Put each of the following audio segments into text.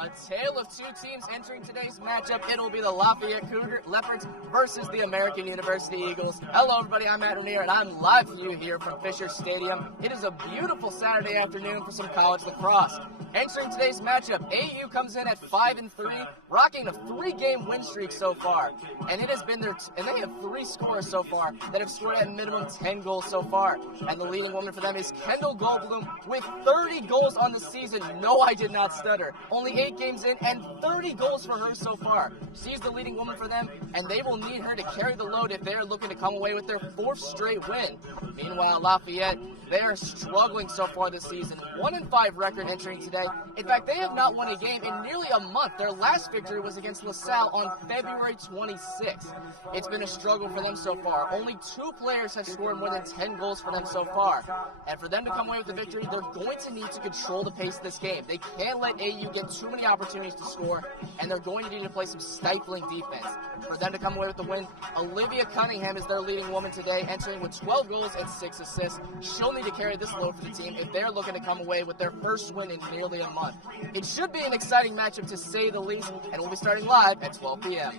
A tale of two teams entering today's matchup. It'll be the Lafayette Leopards versus the American University Eagles. Hello, everybody. I'm Matt Ranier, and I'm live for you here from Fisher Stadium. It is a beautiful Saturday afternoon for some college lacrosse. Entering today's matchup, AU comes in at 5-3, rocking a 3-game win streak so far. And it has been and they have 3 scorers so far that have scored at minimum 10 goals so far. And the leading woman for them is Kendall Goldblum with 30 goals on the season. No, I did not stutter. Only 8 games in and 30 goals for her so far. She's the leading woman for them, and they will need her to carry the load if they are looking to come away with their 4th straight win. Meanwhile, Lafayette, they are struggling so far this season. 1-5 record entering today. In fact, they have not won a game in nearly a month. Their last victory was against LaSalle on February 26th. It's been a struggle for them so far. Only 2 players have scored more than 10 goals for them so far. And for them to come away with the victory, they're going to need to control the pace of this game. They can't let AU get too many opportunities to score, and they're going to need to play some stifling defense. For them to come away with the win, Olivia Cunningham is their leading woman today, entering with 12 goals and 6 assists. She'll need to carry this load for the team if they're looking to come away with their first win in nearly a month. It should be an exciting matchup to say the least, and we'll be starting live at 12 p.m.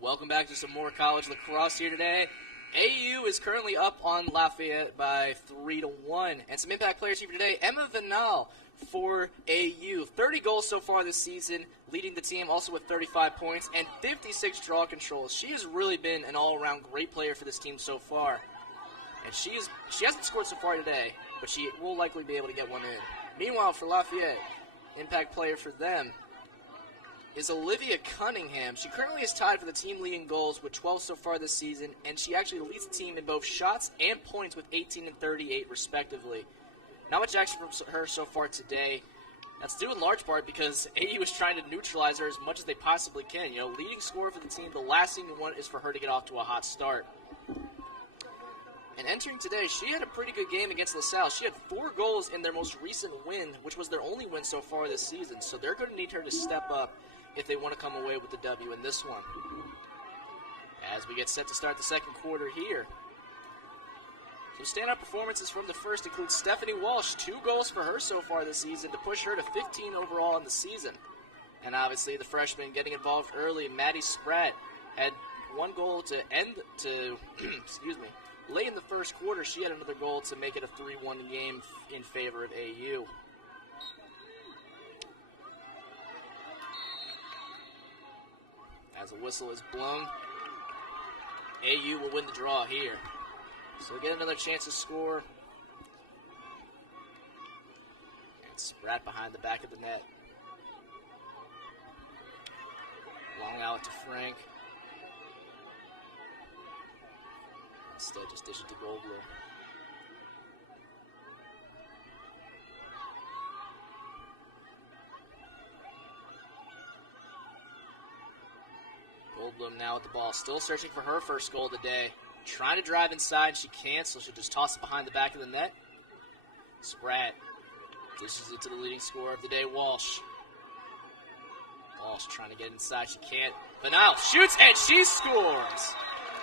Welcome back to some more college lacrosse here today. AU is currently up on Lafayette by 3-1. And some impact players here today. Emma Vinal for AU. 30 goals so far this season, leading the team also with 35 points and 56 draw controls. She has really been an all-around great player for this team so far. And she hasn't scored so far today, but she will likely be able to get one in. Meanwhile, for Lafayette, impact player for them is Olivia Cunningham. She currently is tied for the team leading goals with 12 so far this season, and she actually leads the team in both shots and points with 18 and 38 respectively. Not much action from her so far today. That's due in large part because AU is trying to neutralize her as much as they possibly can. You know, leading scorer for the team, the last thing you want is for her to get off to a hot start. And entering today, she had a pretty good game against LaSalle. She had 4 goals in their most recent win, which was their only win so far this season. So they're going to need her to step up if they want to come away with the W in this one. As we get set to start the second quarter here. So standout performances from the first include Stephanie Walsh, 2 goals for her so far this season to push her to 15 overall in the season. And obviously the freshman getting involved early, Maddie Spratt, had 1 goal to late in the first quarter. She had another goal to make it a 3-1 game in favor of AU. As the whistle is blown, AU will win the draw here. So get another chance to score. And Spratt behind the back of the net. Long out to Frank. Instead, just dish it to Goldblum. Goldblum now with the ball, still searching for her first goal of the day. Trying to drive inside, she can't, so she'll just toss it behind the back of the net. Spratt dishes it to the leading scorer of the day, Walsh. Walsh trying to get inside, she can't. Vinile shoots, and she scores!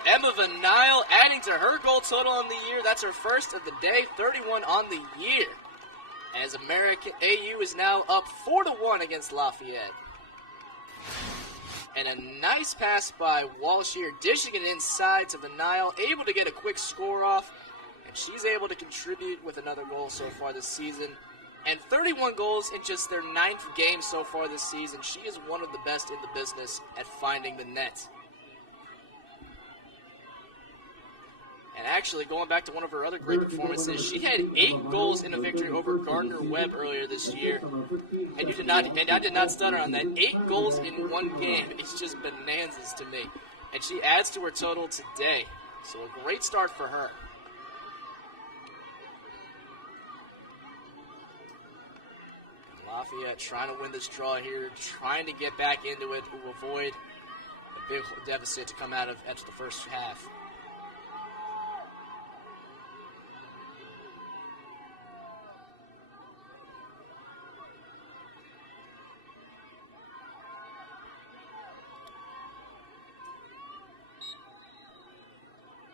Emma Vinile adding to her goal total on the year. That's her first of the day, 31 on the year. As American AU is now up 4-1 against Lafayette. And a nice pass by Walsh here, dishing it inside to Vinile, able to get a quick score off. And she's able to contribute with another goal so far this season. And 31 goals in just their 9th game so far this season. She is one of the best in the business at finding the net. And actually, going back to one of her other great performances, she had 8 goals in a victory over Gardner Webb earlier this year. And I did not stutter on that. 8 goals in 1 game. It's just bonanzas to me. And she adds to her total today. So a great start for her. Lafayette trying to win this draw here, trying to get back into it to avoid a big deficit to come out of after the first half.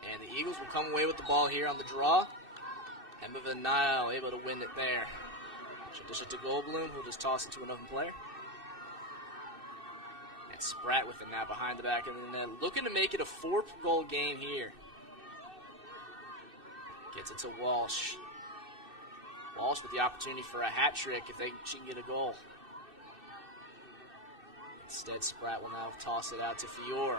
And the Eagles will come away with the ball here on the draw. Emma Vinile able to win it there. She'll dish it to Goldblum, who'll just toss it to another player. And Spratt with it now behind the back of the net, looking to make it a 4-goal game here. Gets it to Walsh. Walsh with the opportunity for a hat trick if she can get a goal. Instead, Spratt will now toss it out to Fiore.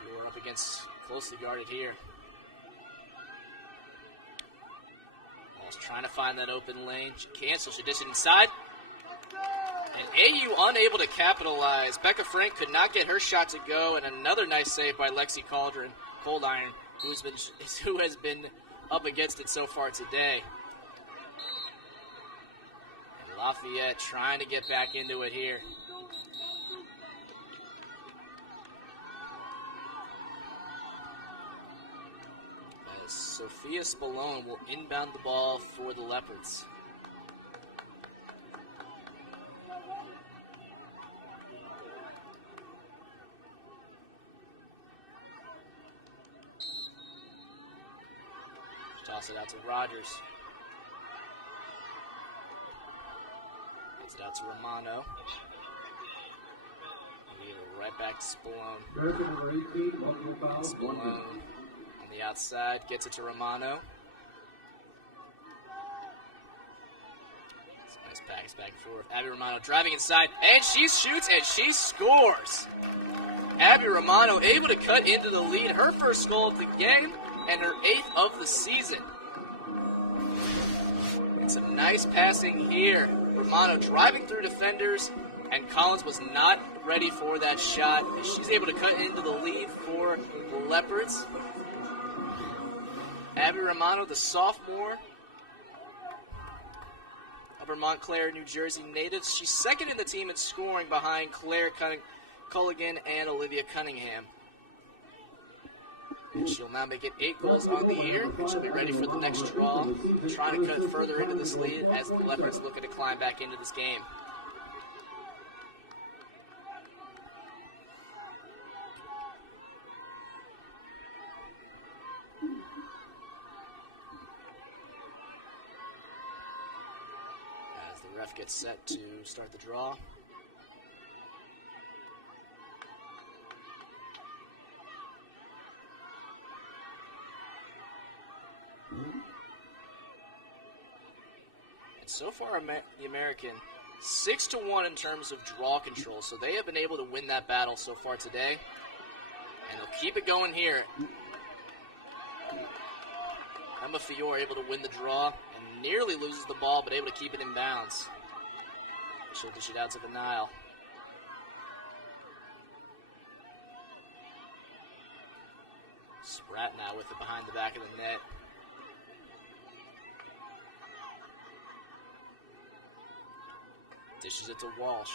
Fiore up against, closely guarded here. Walsh trying to find that open lane. She can't, so she dishes it inside. And AU unable to capitalize. Becca Frank could not get her shot to go, and another nice save by Lexi Cold Iron, who has been up against it so far today. And Lafayette trying to get back into it here. As Sophia Spallone will inbound the ball for the Leopards. Toss it out to Rogers. Gets it out to Romano. Right back to Spallone. Spallone on the outside, gets it to Romano. Nice pass back and forth. Abby Romano driving inside, and she shoots and she scores. Abby Romano able to cut into the lead, her first goal of the game and her 8th of the season. And some nice passing here. Romano driving through defenders, and Collins was not ready for that shot. She's able to cut into the lead for the Leopards. Abby Romano, the sophomore of Montclair, New Jersey native. She's second in the team in scoring behind Claire Culligan and Olivia Cunningham. And she'll now make it 8 goals on the year. She'll be ready for the next draw, trying to cut further into this lead as the Leopards looking to climb back into this game. As the ref gets set to start the draw. So far, the American 6-1 in terms of draw control, so they have been able to win that battle so far today, and they'll keep it going here. Emma Fiore able to win the draw and nearly loses the ball, but able to keep it in bounds. She'll dish it out to the Nile. Spratt now with it behind the back of the net. Dishes it to Walsh.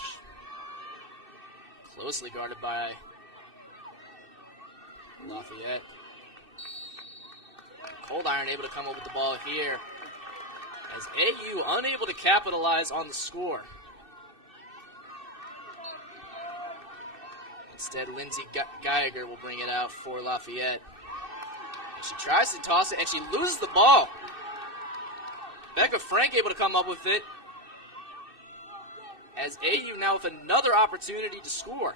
Closely guarded by Lafayette. Cold Iron able to come up with the ball here as AU unable to capitalize on the score. Instead, Lindsay Geiger will bring it out for Lafayette. And she tries to toss it, and she loses the ball. Becca Frank able to come up with it, as AU now with another opportunity to score.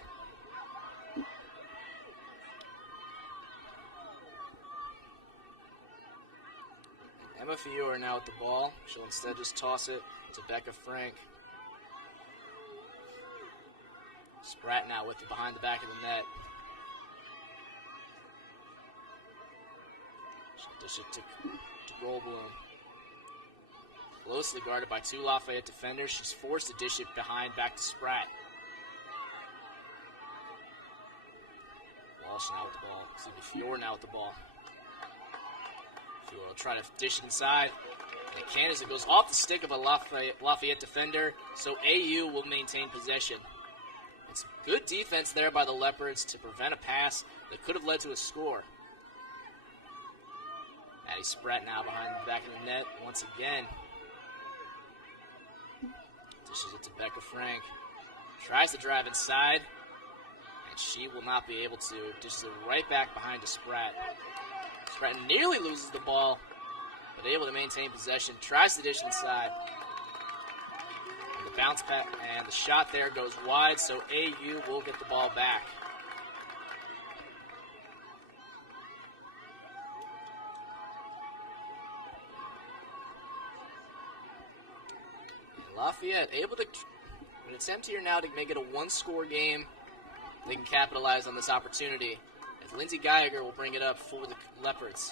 Emma Fiore now with the ball. She'll instead just toss it to Becca Frank. Spratt now with it behind the back of the net. She'll dish it to Goldblum. Closely guarded by 2 Lafayette defenders. She's forced to dish it behind back to Spratt. Walsh now with the ball. Excuse me, Fiore now with the ball. Fiore will try to dish it inside. And it can as it goes off the stick of a Lafayette defender, so AU will maintain possession. It's good defense there by the Leopards to prevent a pass that could have led to a score. Maddie Spratt now behind the back of the net once again. Dishes it to Becca Frank. Tries to drive inside, and she will not be able to. Dishes it right back behind to Spratt. Spratt nearly loses the ball, but able to maintain possession. Tries to dish inside. And the bounce back and the shot there goes wide, so AU will get the ball back. And Lafayette able to, an attempt here now to make it a one-score game. They can capitalize on this opportunity as Lindsey Geiger will bring it up for the Leopards.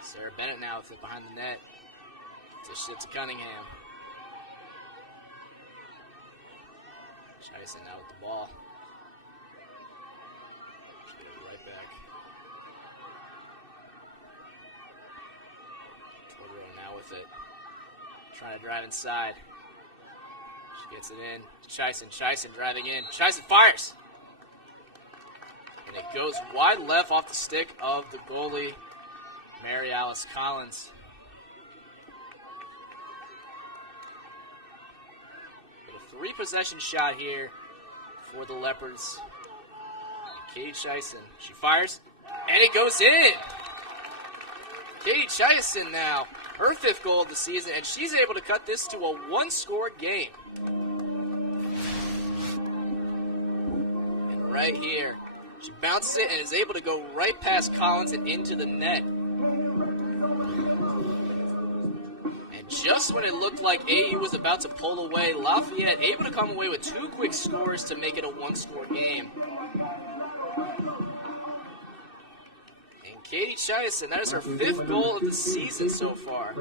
Sarah Bennett now with it behind the net. Dishes it to Cunningham. Chison now with the ball. Should get it right back. Tordero now with it. Trying to drive inside. She gets it in. Chison. Chison driving in. Chison fires! And it goes wide left off the stick of the goalie, Mary Alice Collins. A 3-possession shot here for the Leopards. Katie Chison. She fires, and it goes in! Katie Chison now, her 5th goal of the season, and she's able to cut this to a one-score game. And right here, she bounces it and is able to go right past Collins and into the net. And just when it looked like AU was about to pull away, Lafayette able to come away with 2 quick scores to make it a one-score game. And Katie Chison, that is her 5th goal of the season so far.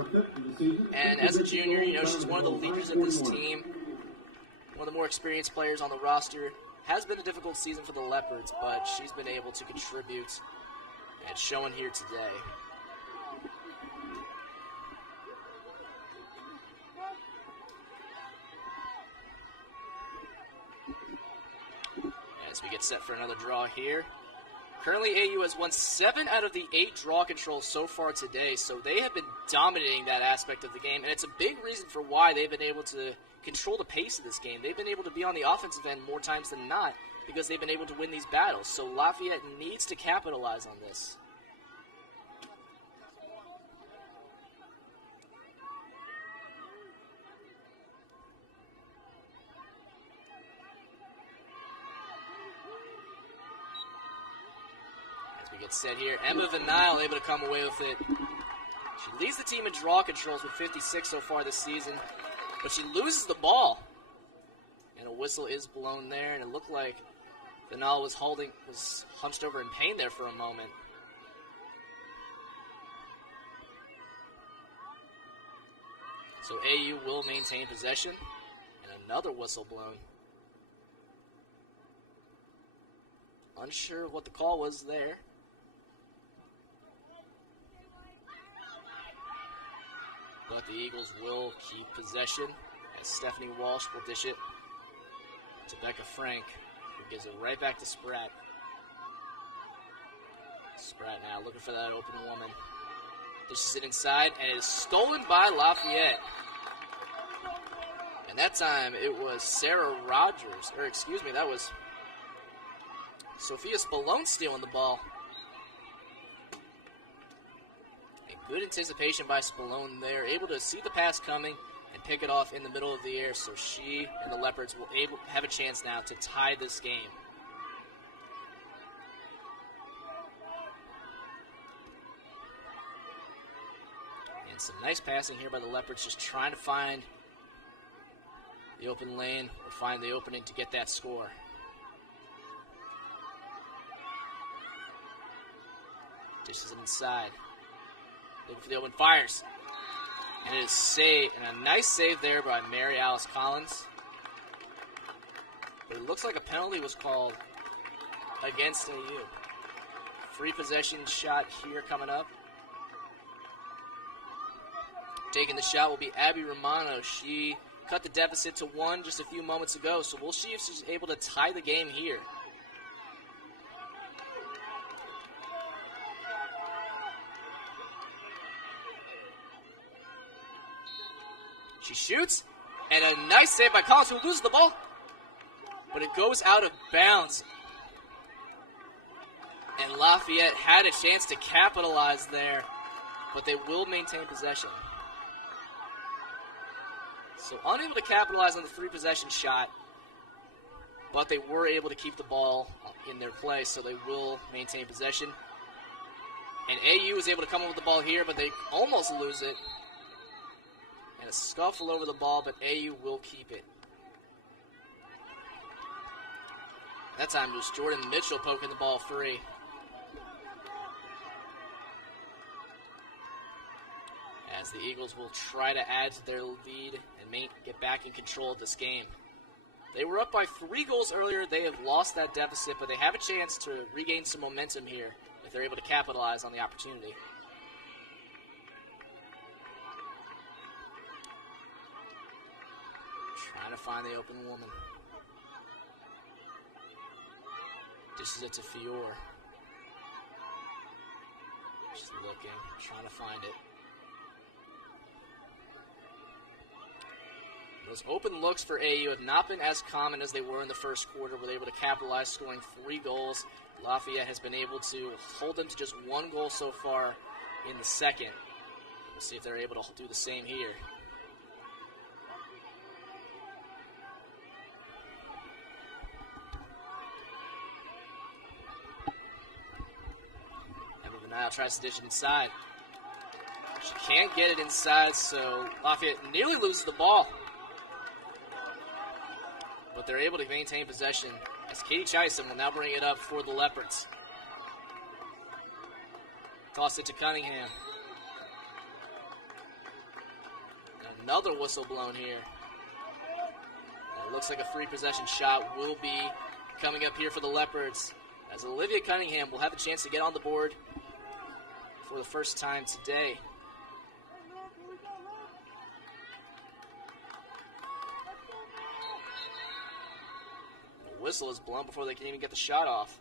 And as a junior, you know, she's one of the leaders of this team, one of the more experienced players on the roster. Has been a difficult season for the Leopards, but she's been able to contribute and showing here today. As we get set for another draw here. Currently, AU has won 7 out of the 8 draw controls so far today, so they have been dominating that aspect of the game, and it's a big reason for why they've been able to control the pace of this game. They've been able to be on the offensive end more times than not because they've been able to win these battles, so Lafayette needs to capitalize on this. Get set here. Emma Van Nile able to come away with it. She leads the team in draw controls with 56 so far this season, but she loses the ball. And a whistle is blown there, and it looked like Van Nile was hunched over in pain there for a moment. So AU will maintain possession, and another whistle blown. Unsure what the call was there. But the Eagles will keep possession as Stephanie Walsh will dish it to Becca Frank, who gives it right back to Spratt. Spratt now looking for that open woman. Dishes it inside, and it is stolen by Lafayette. And that time it was Sarah Rogers, or excuse me, that was Sophia Spallone stealing the ball. Good anticipation by Spallone there, able to see the pass coming and pick it off in the middle of the air, so she and the Leopards will have a chance now to tie this game. And some nice passing here by the Leopards, just trying to find the open lane or find the opening to get that score. Dishes it inside. Looking for the open, fires. And it is saved, and a nice save there by Mary Alice Collins. But it looks like a penalty was called against AU. Free possession shot here coming up. Taking the shot will be Abby Romano. She cut the deficit to 1 just a few moments ago, so we'll see if she's able to tie the game here. She shoots, and a nice save by Collins, who loses the ball, but it goes out of bounds. And Lafayette had a chance to capitalize there, but they will maintain possession. So unable to capitalize on the 3-possession shot, but they were able to keep the ball in their play, so they will maintain possession. And AU is able to come up with the ball here, but they almost lose it. And a scuffle over the ball, but AU will keep it. That time it was Jordan Mitchell poking the ball free. As the Eagles will try to add to their lead and get back in control of this game. They were up by 3 goals earlier. They have lost that deficit, but they have a chance to regain some momentum here if they're able to capitalize on the opportunity. Trying to find the open woman. This is it to Fior. Just looking, trying to find it. Those open looks for AU have not been as common as they were in the first quarter, where they were able to capitalize, scoring 3 goals. Lafayette has been able to hold them to just 1 goal so far in the second. We'll see if they're able to do the same here. Now tries to dish it inside. She can't get it inside, so Lafayette nearly loses the ball. But they're able to maintain possession as Katie Chyson will now bring it up for the Leopards. Toss it to Cunningham. Another whistle blown here. It looks like a free possession shot will be coming up here for the Leopards, as Olivia Cunningham will have a chance to get on the board for the first time today. The whistle is blown before they can even get the shot off.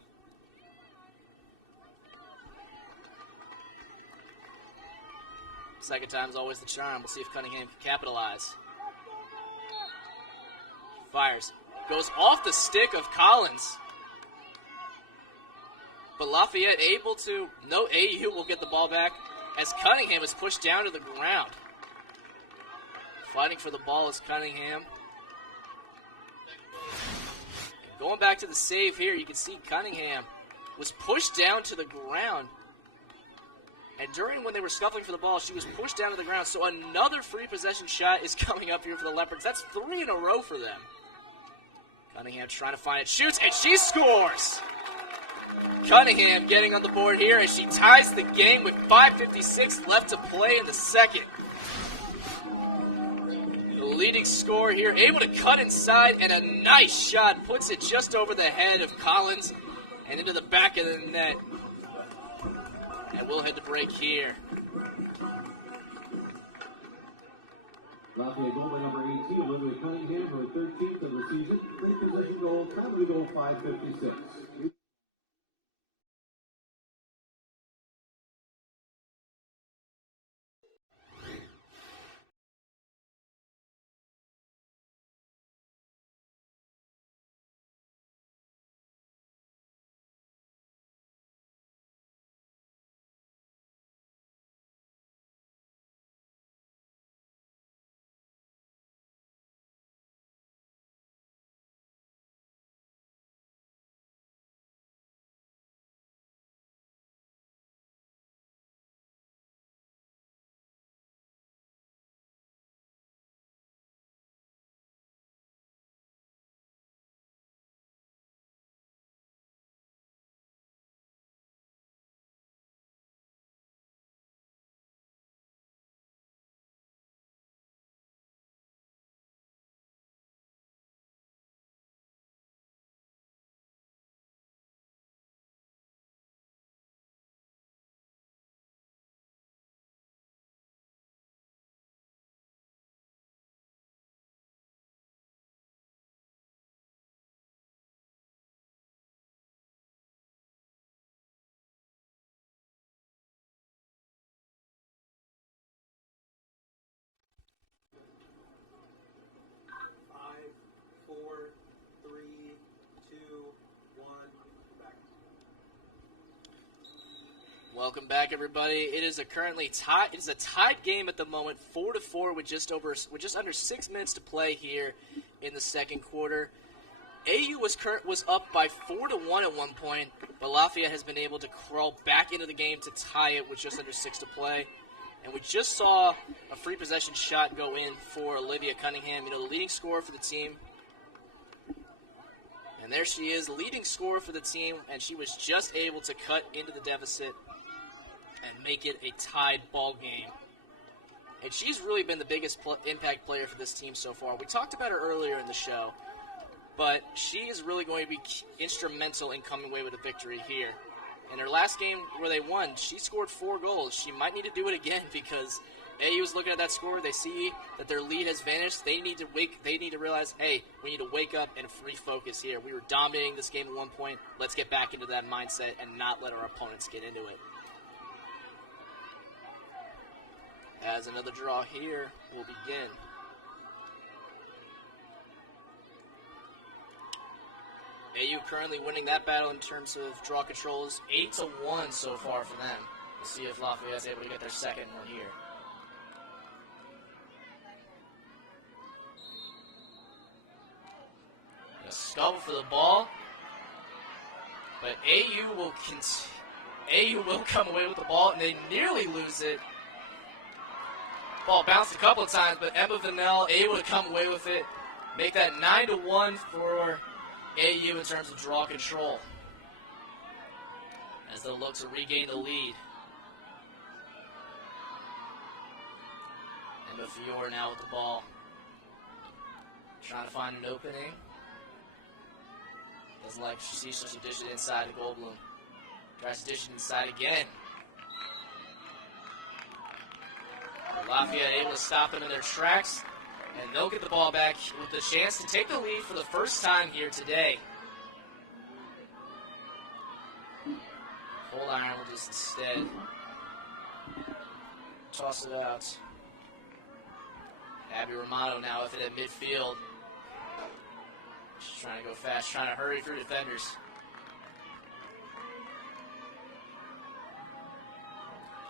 Second time is always the charm. We'll see if Cunningham can capitalize. Fires. Goes off the stick of Collins. But Lafayette able to, no, AU will get the ball back as Cunningham is pushed down to the ground. Fighting for the ball is Cunningham. Going back to the save here, you can see Cunningham was pushed down to the ground. And during when they were scuffling for the ball, she was pushed down to the ground. So another free possession shot is coming up here for the Leopards. That's 3 in a row for them. Cunningham trying to find it, shoots, and she scores! Cunningham getting on the board here as she ties the game with 5:56 left to play in the second. The leading scorer here, able to cut inside, and a nice shot puts it just over the head of Collins and into the back of the net. And we'll head to break here. Lafayette goal by number 18, Olivia Cunningham, her 13th of the season. Free possession goal, time to go 5:56. Welcome back, everybody. It is currently tied. It is a tied game at the moment, 4-4, with just under 6 minutes to play here in the second quarter. AU was up by 4-1 at one point, but Lafayette has been able to crawl back into the game to tie it with just under 6 to play. And we just saw a free possession shot go in for Olivia Cunningham, the leading scorer for the team. And there she is, leading scorer for the team, and she was just able to cut into the deficit and make it a tied ball game. And she's really been the biggest impact player for this team so far. We talked about her earlier in the show, but she is really going to be instrumental in coming away with a victory here. In her last game where they won, she scored 4 goals. She might need to do it again because AU is looking at that score. They see that their lead has vanished. They need to realize, hey, we need to wake up and refocus here. We were dominating this game at one point. Let's get back into that mindset and not let our opponents get into it. As another draw here will begin. AU currently winning that battle in terms of draw controls, 8-1 so far for them. We'll see if Lafayette's able to get their second one here. A scuffle for the ball, but AU will come away with the ball, and they nearly lose it. Ball bounced a couple of times, but Emma Vanel able to come away with it, make that 9-1 for AU in terms of draw control, as they'll look to regain the lead. Emma Fiore now with the ball, trying to find an opening. Doesn't like she sees, so she dishes it inside to Goldblum. Tries to dish it inside again. Lafayette able to stop them in their tracks, and they'll get the ball back with the chance to take the lead for the first time here today. Cold Iron will just instead toss it out. Abby Romano now with it at midfield. She's trying to go fast, trying to hurry through defenders.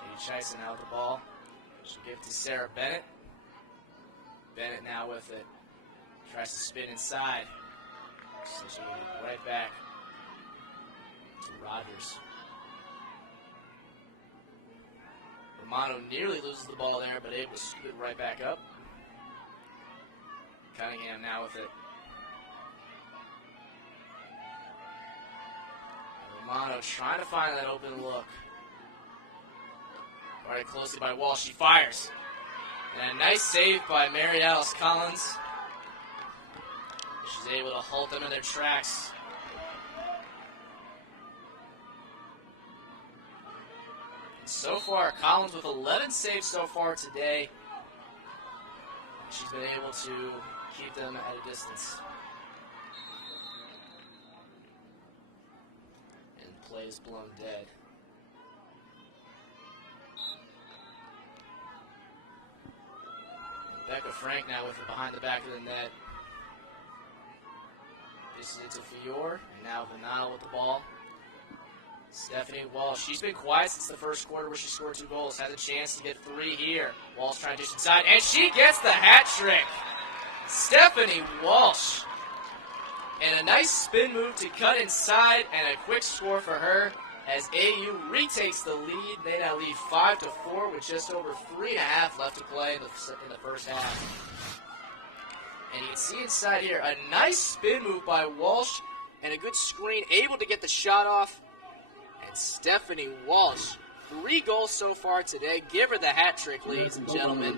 Katie Chison now with the ball. She'll give it to Sarah Bennett. Bennett now with it. Tries to spin inside. So she'll get it right back to Rogers. Romano nearly loses the ball there, but able to scoop it right back up. Cunningham now with it. And Romano trying to find that open look. Right closely by Walsh. She fires. And a nice save by Mary Alice Collins. She's able to halt them in their tracks. And so far, Collins with 11 saves so far today. She's been able to keep them at a distance. And play is blown dead. Becca Frank now with it behind the back of the net. This is it to Fiore, and now Venal with the ball. Stephanie Walsh, she's been quiet since the first quarter where she scored 2 goals. Has a chance to get 3 here. Walsh trying to dish inside, and she gets the hat trick. Stephanie Walsh. And a nice spin move to cut inside, and a quick score for her as AU retakes the lead. They now lead 5-4 with just over 3.5 left to play in the first half. And you can see inside here a nice spin move by Walsh and a good screen, able to get the shot off. And Stephanie Walsh, 3 goals so far today. Give her the hat trick, ladies and gentlemen.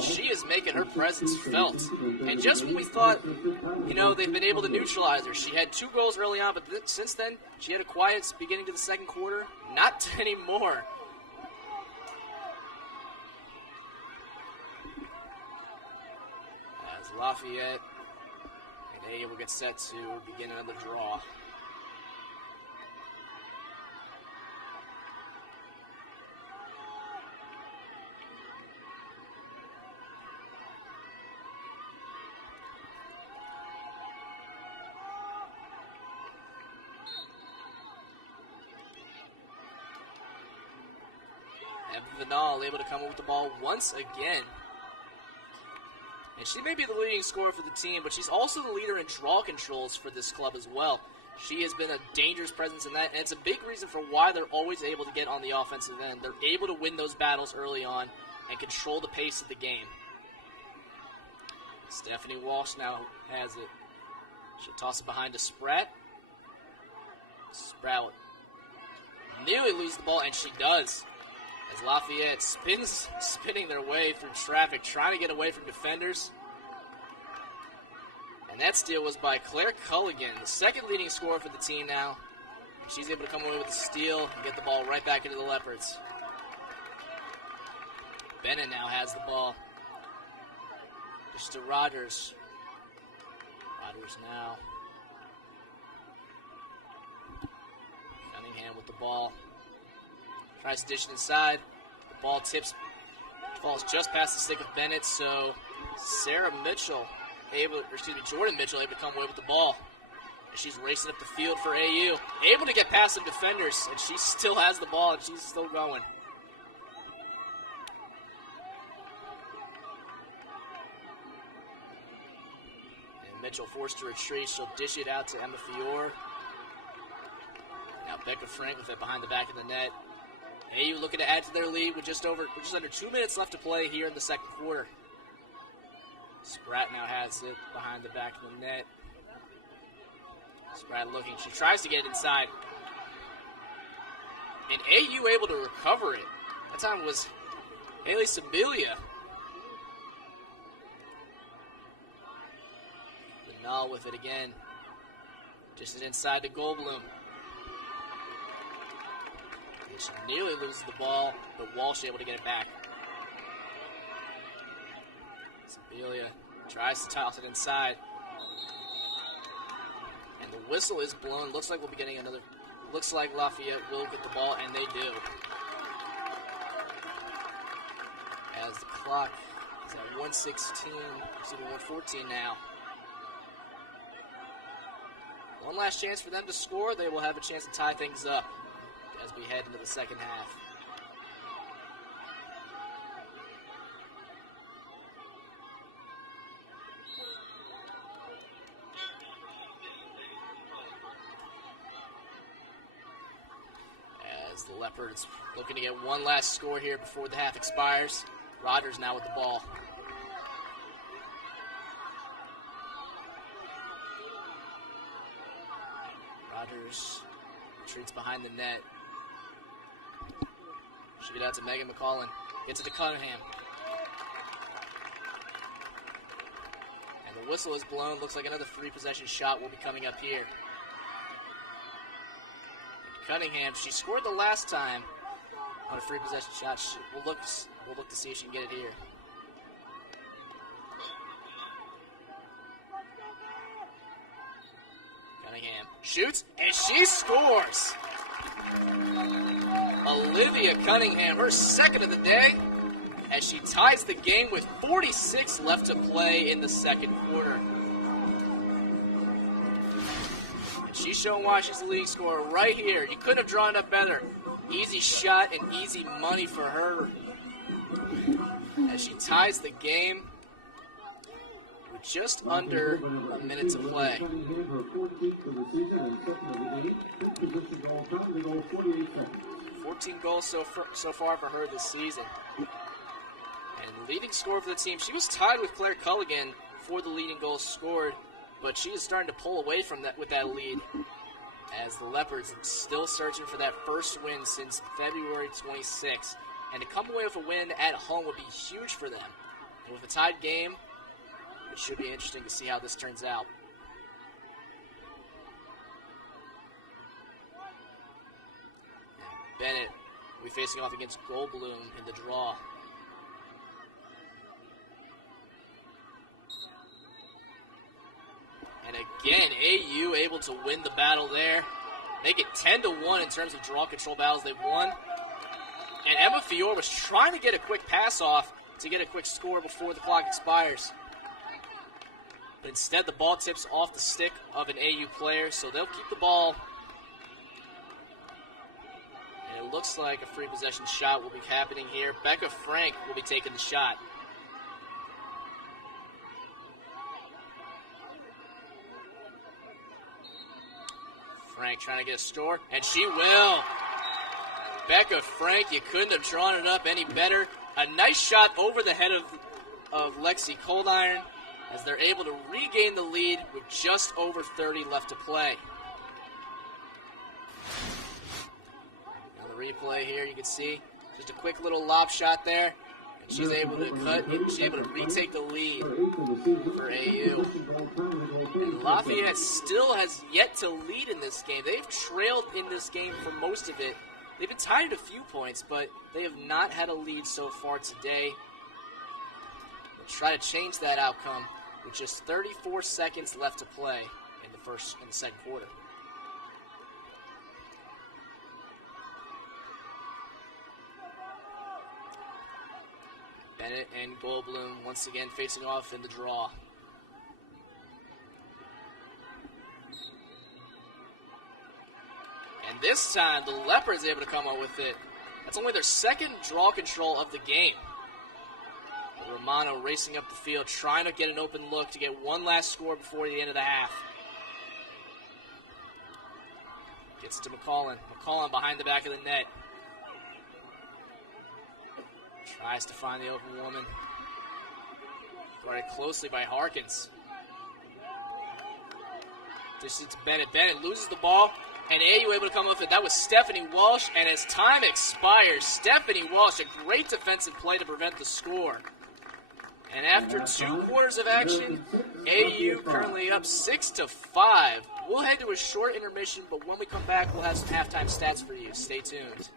She is making her presence felt. And just when we thought, they've been able to neutralize her. She had 2 goals early on, but since then, she had a quiet beginning to the second quarter. Not anymore. As Lafayette and AU will get set to begin another draw. Vinal able to come up with the ball once again. And she may be the leading scorer for the team, but she's also the leader in draw controls for this club as well. She has been a dangerous presence in that, and it's a big reason for why they're always able to get on the offensive end. They're able to win those battles early on and control the pace of the game. Stephanie Walsh now has it. She'll toss it behind to Spratt. Spratt nearly loses the ball, and she does. As Lafayette spinning their way through traffic, trying to get away from defenders. And that steal was by Claire Culligan, the second leading scorer for the team now. She's able to come away with the steal and get the ball right back into the Leopards. Bennett now has the ball. Just to Rogers. Rogers now. Cunningham with the ball. Tries to dish it inside. The ball falls just past the stick of Bennett, so Jordan Mitchell able to come away with the ball. And she's racing up the field for AU. Able to get past the defenders, and she still has the ball, and she's still going. And Mitchell forced to retreat. She'll dish it out to Emma Fiore. Now Becca Frank with it behind the back of the net. AU looking to add to their lead with just under 2 minutes left to play here in the second quarter. Spratt now has it behind the back of the net. Spratt looking. She tries to get it inside. And AU able to recover it. That time was Haley Sibilia. Vinal with it again. Just inside to Goldblum. She nearly loses the ball, but Walsh able to get it back. Sibilia tries to toss it inside. And the whistle is blown. Looks like we'll be getting another. Looks like Lafayette will get the ball, and they do. As the clock is at 114 now. One last chance for them to score. They will have a chance to tie things up as we head into the second half. As the Leopards looking to get one last score here before the half expires. Rogers now with the ball. Rogers retreats behind the net. Should get out to Megan McCollin. Gets it to Cunningham. And the whistle is blown. Looks like another three-possession shot will be coming up here. And Cunningham, she scored the last time on a three-possession shot. We'll look to see if she can get it here. Cunningham shoots, and she scores! Olivia Cunningham, her second of the day, as she ties the game with 46 left to play in the second quarter. And she's showing why she's the leading scorer right here. You couldn't have drawn up better. Easy shot and easy money for her as she ties the game with just under a minute to play. 14 goals so far for her this season. And leading scorer for the team, she was tied with Claire Culligan for the leading goals scored, but she is starting to pull away from that with that lead as the Leopards still searching for that first win since February 26th. And to come away with a win at home would be huge for them. And with a tied game, it should be interesting to see how this turns out. Bennett will be facing off against Goldblum in the draw. And again, AU able to win the battle there. Make it 10-1 in terms of draw control battles they've won. And Emma Fiore was trying to get a quick pass off to get a quick score before the clock expires. But instead, the ball tips off the stick of an AU player, so they'll keep the ball. And it it looks like a free possession shot will be happening here. Becca Frank will be taking the shot. Frank trying to get a store, and she will. Becca Frank, you couldn't have drawn it up any better. A nice shot over the head of Lexi Coldiron as they're able to regain the lead with just over 30 left to play. Now the replay here, you can see just a quick little lob shot there. She's able to cut, she's able to retake the lead for AU. And Lafayette still has yet to lead in this game. They've trailed in this game for most of it. They've been tied at a few points, but they have not had a lead so far today. They'll try to change that outcome with just 34 seconds left to play in the second quarter. Bennett and Goldblum once again facing off in the draw. And this time, the Leopards able to come up with it. That's only their second draw control of the game. Romano racing up the field, trying to get an open look to get one last score before the end of the half. Gets to McCollum. McCollum behind the back of the net. Tries to find the open woman. Guarded closely by Harkins. This is Bennett. Bennett loses the ball, and AU able to come up with it. That was Stephanie Walsh, and as time expires, Stephanie Walsh, a great defensive play to prevent the score. And after 2 quarters of action, AU currently up 6-5. We'll head to a short intermission, but when we come back, we'll have some halftime stats for you. Stay tuned.